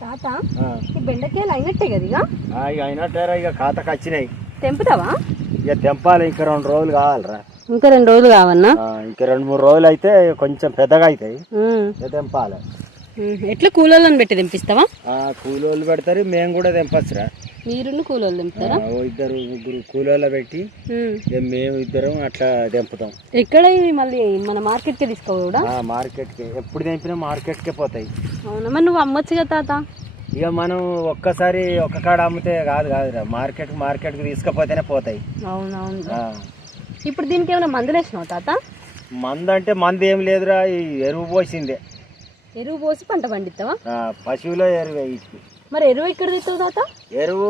తాత ఈ బెండకాయలు అయినట్టే కదా ఇక అయినట్టారా ఇక ఖాతాకి వచ్చినాయి. తెంపుతావా? ఇక తెంపాలి, ఇంకా 2 రోజులు కావాలరా. ఇంకా 2 రోజులు కావన్నా? ఇంకా 2-3 రోజులు అయితే కొంచెం పెద్దగా అవుతాయి, తెంపాలి. ఎట్లా కూలోళ్ళని పెట్టి తెంపిస్తావా? కూలోళ్ళు పెడతారు, మేము కూడా తెంపచ్చురా. మీరు కూలోళ్ళు తెంపుతారా? 2-3 కూలోళ్ళు పెట్టి మేము ఇద్దరం అట్లా తెంపుతాం. ఎక్కడ మళ్ళీ మన మార్కెట్ కి తీసుకోవడా? మార్కెట్ కి ఎప్పుడు తెంపినా మార్కెట్ కే పోతాయి. అవునా, మరి నువ్వు అమ్మొచ్చు కదా తాత. ఇక మనం ఒక్కసారి ఒక్క కాడ అమ్మితే కాదురా, మార్కెట్ కి తీసుకపోతేనే పోతాయి. అవునవును. ఇప్పుడు దీనికి ఏమైనా మందులు వేసినావు తాత? మందు అంటే మందు ఏం లేదురా, ఈ ఎరువు పోసిందే. ఎరువు పోసి పంట పండిస్తావా? పశువుల ఎరువు వీటికి. మరి ఎరువు ఎక్కడ తెస్తావు తాత? ఎరువు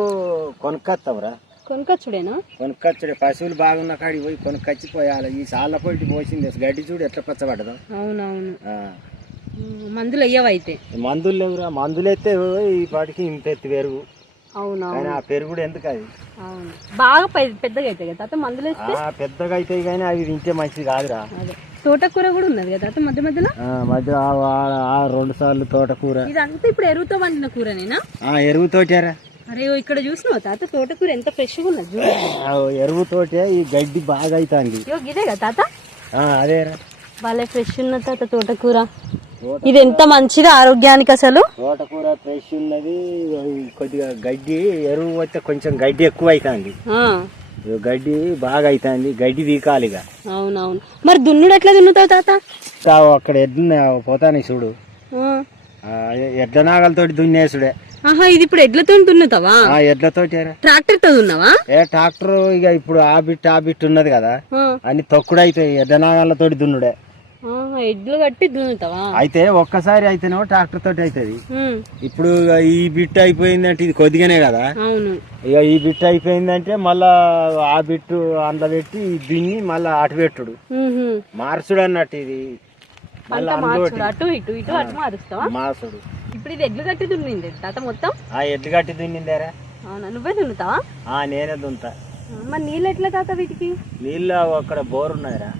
కొనుక్కొస్తాంరా. కొనుక్కొచ్చుడేనా? కొనుక్కొచ్చుడే, పశువులు బాగున్న కాడికి పోయి కొనుక్కొచ్చి పోయాలి. ఈ సాళ్ళ పొట్టి పోసింది, గడ్డి చూడు ఎట్లా పచ్చబడ్డదో. అవునవును. మందులు అయ్యావు అయితే? మందులు లేవురా, మందులు ఎత్తే ఈ పాటికి ఇంత ఎత్తి పెరుగు. అవునా, ఆ పెరుగుడు ఎందుకు అది? అవును, బాగా పెద్దగా అవుతాయి కదా తాత మందులు వేస్తే? పెద్దగా అవుతాయి కానీ అవి తింటే మంచిది కాదురా. తోటకూర కూడా ఉన్నది కదా తాత మధ్య మధ్యలో? 2 సార్లు తోటకూర. ఇదంతా ఇప్పుడు ఎరువుతో వండిన కూరనేనా? ఎరువుతోటేరా. అరే ఇక్కడ చూసినావు తాత, తోటకూర ఎంత ఫ్రెష్ గా ఉన్నది. ఎరువుతోటే ఈ గడ్డి బాగా అవుతుంది. ఇదే కదా తాత? అదేరా, వాళ్ళే ఫ్రెష్ ఉన్నది తాత తోటకూర. ఇది ఎంత మంచిది ఆరోగ్యానికి అసలు. తోటకూర ఫ్రెష్ ఉన్నది. కొద్దిగా గడ్డి ఎరువు వస్తే కొంచెం గడ్డి ఎక్కువ అవుతుంది, గడ్డి బాగా అవుతుంది, గడ్డి తీకాలి. అవునవును. మరి దున్నుడు ఎట్లా దున్నుతావు తాత? అక్కడ ఎడ్లు పోతాను చూడు, ఎడ్ల నాగలతోటి దున్నేసుడే. ఇది ఇప్పుడు ఎడ్లతో దున్నుతావా? ఎడ్లతోటి. ట్రాక్టర్ తో దున్నావా? ట్రాక్టర్ ఇక ఇప్పుడు ఆ బిట్ ఉన్నది కదా, అన్ని తొక్కుడు అవుతాయి. ఎడ్ల నాగలతోటి దున్నుడే. ఎడ్లు కట్టి దున్నుతావా? అయితే ఒక్కసారి అయితేనేమో ట్రాక్టర్ తోటి అవుతుంది. ఇప్పుడు ఈ బిట్ అయిపోయిందంటే ఇది కొద్దిగానే కదా. అవును. ఇక ఈ బిట్ అయిపోయిందంటే మళ్ళా ఆ బిట్టు అందులో పెట్టి దున్ని మళ్ళా అటు పెట్టుడు, మార్చుడు అన్నట్టు. ఇది అటు ఇటు ఇటు అటు మారుస్తావా? మార్చుడు. ఇప్పుడు ఇది ఎడ్లు కట్టి దున్నింది తాత మొత్తం? ఎడ్లు కట్టి దున్నిందేరా. అవునా, నువ్వే దున్నుతావా? నేనే దున్నుతా. మరి నీళ్ళు ఎట్లా తాత వీటికి? నీళ్ళు అక్కడ బోర్ ఉన్నాయిరా.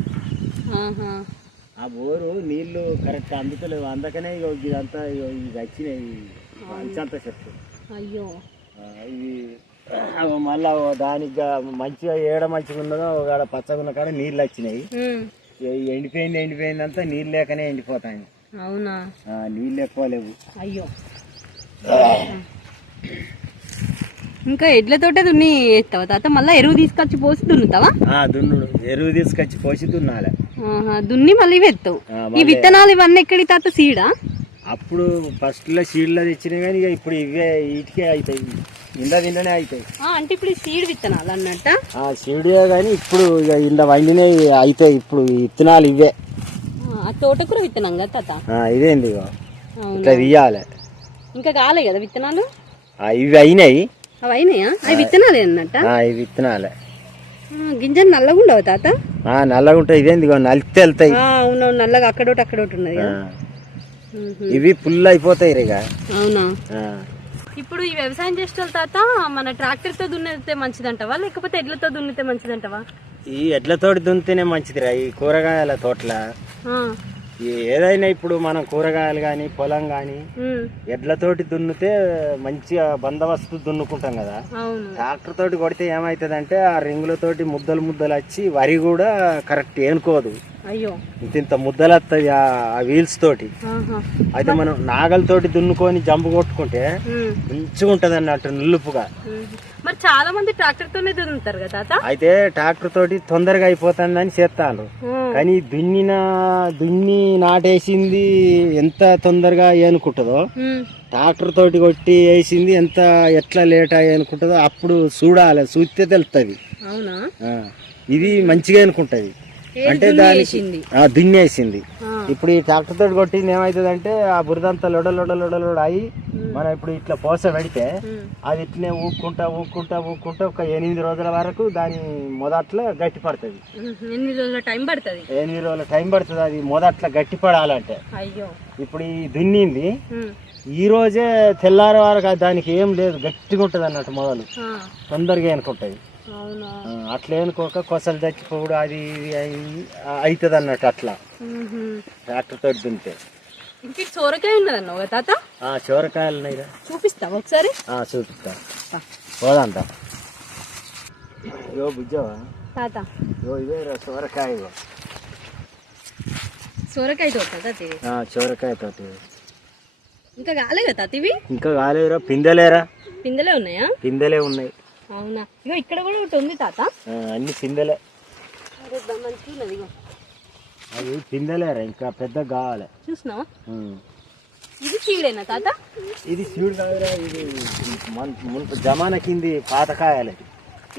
ఆ బోరు నీళ్లు కరెక్ట్ అందుతలేవు, అందుకనే ఇదంతా ఇది వచ్చినాయి అంతా చెట్టు. అయ్యో, ఇది మళ్ళా దానికి మంచిగా మంచిగా ఉన్నదో ఒక పచ్చగా ఉన్న కాడ నీళ్ళు వచ్చినాయి. ఎండిపోయిందంతా నీళ్ళు లేకనే ఎండిపోతాయి. అవునా, నీళ్ళు ఎక్కువ లేవు. అయ్యో, ఇంకా ఎడ్లతోటే దున్ని వేస్తావా తాత? మళ్ళీ ఎరువు తీసుకొచ్చి పోసి దున్నుతావా? దున్నుడు, ఎరువు తీసుకొచ్చి పోసి దున్నాలి. దున్ని మళ్ళీ వేస్తావు. ఈ విత్తనాలు ఇవన్నీ ఎక్కడి తాత? సీడా? అప్పుడు ఫస్ట్ లో సీడ్లో తెచ్చినాయి కానీ ఇక ఇప్పుడు ఇవే వీటికే అవుతాయి, ఇందనే అవుతాయి. అంటే ఇప్పుడు సీడ్ విత్తనాలు అన్నట్ట? సీడే కానీ ఇప్పుడు ఇక ఇంద వండినవి అవుతాయి. ఇప్పుడు విత్తనాలు ఇవే. తోటకూర విత్తనం కదా తాత? ఇదేంది ఇట్లా తీయాలి. ఇంకా కాలే కదా విత్తనాలు? ఇవి అయినాయి. అవి అయినాయా? అవి విత్తనాలే అన్నట్ట? ఇవి విత్తనాలే. గింజలు నల్లగా ఉండవు తాత? నల్లగా ఉంటాయి. ఇదేంది నలితే వెళ్తాయి. అవును, నల్లగా అక్కడోటి ఉన్నది. ఇవి ఫుల్ అయిపోతాయి ఇక. అవునా. ఇప్పుడు ఈ వ్యవసాయం చేసే తాత మన ట్రాక్టర్ తో దున్నితే మంచిదంటవా లేకపోతే ఎడ్లతో దున్నితే మంచిదంటవా? ఈ ఎడ్లతోటి దున్నితేనే మంచిదిరా. ఈ కూరగాయల తోటల ఏదైనా ఇప్పుడు మనం కూరగాయలు గాని పొలం గాని ఎడ్లతోటి దున్నితే మంచిగా బందోబస్తు దున్నుకుంటాం కదా. ట్రాక్టర్ తోటి కొడితే ఏమైతుందంటే ఆ రింగులతోటి ముద్దలు వచ్చి వరి కూడా కరెక్ట్ ఏనుకోదు. అయ్యో, ఇంత ముద్దలు వస్తాయి ఆ వీల్స్ తోటి. అయితే మనం నాగలతోటి దున్నుకొని జంపు కొట్టుకుంటే మంచిగా ఉంటది అన్నట్టు నిలుపుగా. మరి చాలా మంది ట్రాక్టర్ తోనే దున్నుతారు కదా తాత? అయితే ట్రాక్టర్ తోటి తొందరగా అయిపోతుందని చేస్తాను, కానీ దున్ని నాటేసింది ఎంత తొందరగా ఏనుకుంటుందో ట్రాక్టర్ తోటి కొట్టి వేసింది ఎంత ఎట్లా లేట్ అయ్యి అనుకుంటుందో అప్పుడు చూడాలి, చూస్తే తెలుస్తుంది. అవునా, ఇది మంచిగా అనుకుంటది. అంటే దానికి దున్నేసింది. ఇప్పుడు ఈ ట్రాక్టర్ తోటి కొట్టింది ఏమైతుంది ఆ బురదంతా లొడ అయి మనం ఇప్పుడు ఇట్లా పోస పెడితే అది ఇట్లనే ఊక్కుంటా ఒక 8 రోజుల వరకు దాని మొదట్లో గట్టి పడుతుంది. 8 రోజుల టైం పడుతుంది అది మొదట్లో గట్టి పడాలంటే. ఇప్పుడు ఈ దున్నింది ఈ రోజే తెల్లారి వరకు దానికి ఏం లేదు, గట్టిగా ఉంటది అన్నట్టు, మొదలు తొందరగా అనుకుంటది. అట్లా అనుకోక కొసలు చచ్చిపోడు అది అవుతుంది అన్నట్టు అట్లా ట్రాక్టర్ తోటి దున్నితే. ఇంక సోరకాయ ఉన్నదన్నావు కదా తాత. సోరకాయలు ఉన్నాయిరా, చూపిస్తావా ఒకసారి? చూపిస్తా, పోదంతా. ఇగో బుజ్జవా తాత, ఇదే సోరకాయ. సోరకాయ తోట తాత ఇది. సోరకాయ తోట ఇంకా కాలే కదా తాత ఇవి? ఇంకా కాలేదురా, పిందెలేరా. పిందెలే ఉన్నాయా? పిందెలే ఉన్నాయి. అవునా? ఇగో ఇక్కడ కూడా ఒకటి ఉంది తాత. అన్ని పిందెలే. మంచిగా ఉన్నది ఇగో. అది పిందెలేరా, ఇంకా పెద్ద కావాలి. చూసినావా? ఇది సీడేనా తాత? ఇది సీడ్ కాదురా, ఇది మునుపు జమానా కింది పాతకాయలు.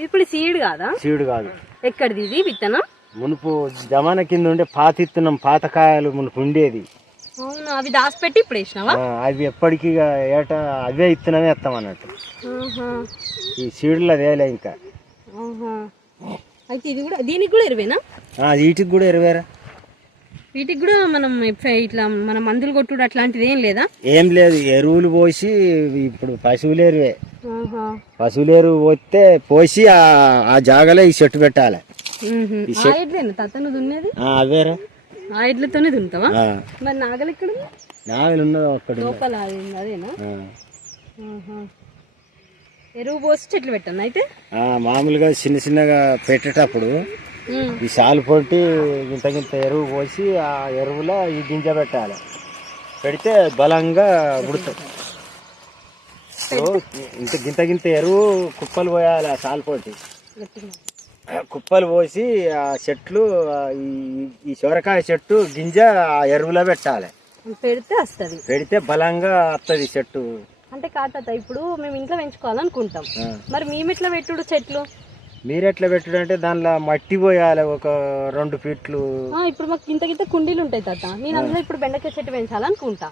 ఇప్పుడు సీడ్ కాదా? సీడ్ కాదు. ఎక్కడిది ఇది విత్తనం? మునుపు జమానా కింద ఉండే పాత ఇత్తనం, పాతకాయలు మునుపు ఉండేది. అవునా? అవి దాచిపెట్టి ఇప్పుడు వేసినావా? అవి ఎప్పటికీ ఏటా అవే ఇత్తనమే వేస్తాం అన్నట్టు. ఈ సీడ్లు అదేలే ఇంకా. అయితే ఇది కూడా, దీనికి కూడా ఎరువేనా? వీటికి కూడా ఎరువేరా. వీటికి కూడా మనం ఇట్లా మన మందులు కొట్టుడు అట్లాంటిది ఏం లేదా? ఏం లేదు, ఎరువులు పోసి ఇప్పుడు పశువులు ఎరువే. పశువులు ఎరువు పోస్తే పోసి ఆ జాగాలో ఈ చెట్టు పెట్టాలి. తను దున్నేది అవేరా, ఆ ఎడ్లతోనే దున్నుతావా? మరి నాగలు ఎక్కడ? నాగలు ఉన్నది ఒక్కటి లోపల అదేనా? ఎరువు పోసి చెట్లు పెట్టాను అయితే. మామూలుగా చిన్న చిన్నగా పెట్టేటప్పుడు ఈ సాలు పొట్టి గింత ఎరువు పోసి ఆ ఎరువులో ఈ గింజ పెట్టాలి. పెడితే బలంగా ఉడుతుంది. గింత ఎరువు కుప్పలు పోయాలి. ఆ సాలు పొట్టి కుప్పలు పోసి ఆ చెట్లు, ఈ సొరకాయ చెట్టు గింజ ఆ ఎరువులో పెట్టాలి. పెడితే వస్తుంది. పెడితే బలంగా వస్తుంది చెట్టు. అంటే కాట ఇప్పుడు మేము ఇంట్లో పెంచుకోవాలనుకుంటాం, మరి మేము ఎట్లా పెట్టుడు చెట్లు? మీరెట్లా పెట్టుడు అంటే దానిలో మట్టి పోయాలి ఒక 2 ఫీట్లు. ఇప్పుడు మాకు ఇంత కుండీలు ఉంటాయి తాత, నేను అందులో ఇప్పుడు బెండకాయ చెట్టు పెంచాలనుకుంటా.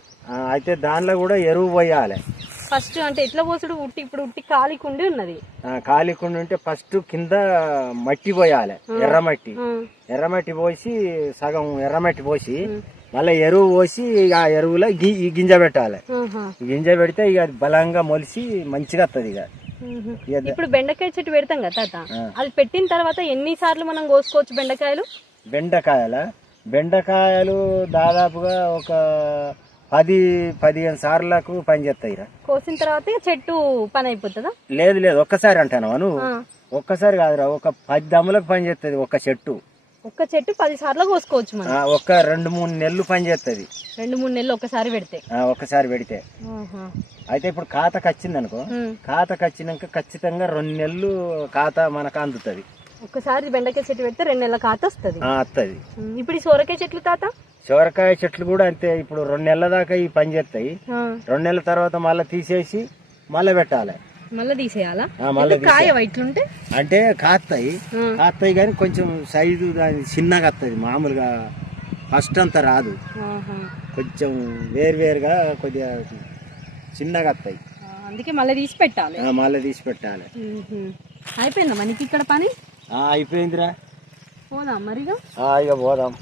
అయితే దానిలో కూడా ఎరువు పోయాలి ఫస్ట్. అంటే ఎట్లా పోసుడు? ఇప్పుడు ఉట్టి ఖాళీ కుండి ఉన్నది. ఖాళీ కుండి ఉంటే ఫస్ట్ కింద మట్టి పోయాలి, ఎర్రమట్టి పోసి సగం ఎర్రమట్టి పోసి మళ్ళీ ఎరువు పోసి ఆ ఎరువులో ఈ గింజ పెట్టాలి. గింజ పెడితే ఇక అది బలంగా మొలిసి మంచిగా వస్తుంది. ఇక ఇప్పుడు బెండకాయ చెట్టు పెడతాం కదా తాత, అది పెట్టిన తర్వాత ఎన్నిసార్లు మనం కోసుకోవచ్చు బెండకాయలు? బెండకాయలు దాదాపుగా ఒక 10-15 సార్లకు పని చేస్తాయి. కోసిన తర్వాత చెట్టు పని అయిపోతుందా? లేదు, ఒక్కసారి అంటాను నువ్వు. ఒక్కసారి కాదురా, ఒక 10 దమ్ములకు పని చేస్తుంది ఒక చెట్టు. ఒక్క చెట్టు 10 సార్లు కోసుకోవచ్చు మనం. ఒక 2-3 నెలలు పని చేస్తుంది. 2-3 నెలలు ఒకసారి పెడితే. అయితే ఇప్పుడు ఖాతాకి వచ్చింది అనుకో, ఖాతాకి వచ్చినాక ఖచ్చితంగా 2 నెలలు ఖాతా మనకు అందుతుంది. ఒక్కసారి బెండకాయ చెట్టు పెడితే 2 నెలల ఖాతా వస్తుంది. ఇప్పుడు ఈ సోరకాయ చెట్లు తాత? సోరకాయ చెట్లు కూడా అంతే. ఇప్పుడు 2 నెలల దాకా ఈ పని చేస్తాయి. 2 నెలల తర్వాత మళ్ళీ తీసేసి మళ్ళీ పెట్టాలి. మళ్ళీ తీసేయాలా? ఇట్లుంటే అంటే కాస్తాయి కానీ కొంచెం సైజు దాని చిన్నగా వస్తుంది. మామూలుగా ఫస్ట్ అంతా రాదు, కొంచెం వేరువేరుగా కొద్దిగా చిన్నగా వస్తాయి. అందుకే మళ్ళీ తీసి పెట్టాలి. అయిపోయిందా మనకి ఇక్కడ పని? అయిపోయిందిరా. పోదాం మరిగా. ఇక పోదాం.